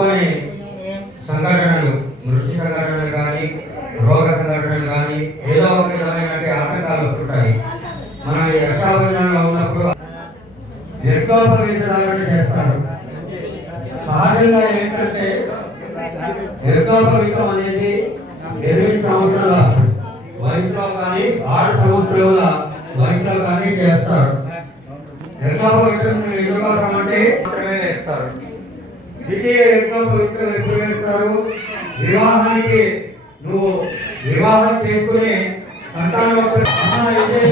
అనుకోని సంఘటనలు, మృతి సంఘటనలు కానీ, రోగ సంఘటనలు కానీ, ఏదో ఒక విధమైన ఆటంకాలు వస్తుంటాయి. మనం ఈ రక్షాబంధనంలో ఉన్నప్పుడు యజ్ఞోపవీతధారణ చేస్తారు. సహజంగా ఏంటంటే యజ్ఞోపవీతం అనేది 8 సంవత్సరాల వయసులో కానీ 6 సంవత్సరాల వయసులో కానీ చేస్తారు. యజ్ఞోపవీతం ఎందుకోసం అంటే మాత్రమే వేస్తారు. ద్వితీయ యజ్ఞోపవీతం ఎప్పుడు వేస్తారు? వివాహానికి నువ్వు వివాహం చేసుకుని సంతానం అయితే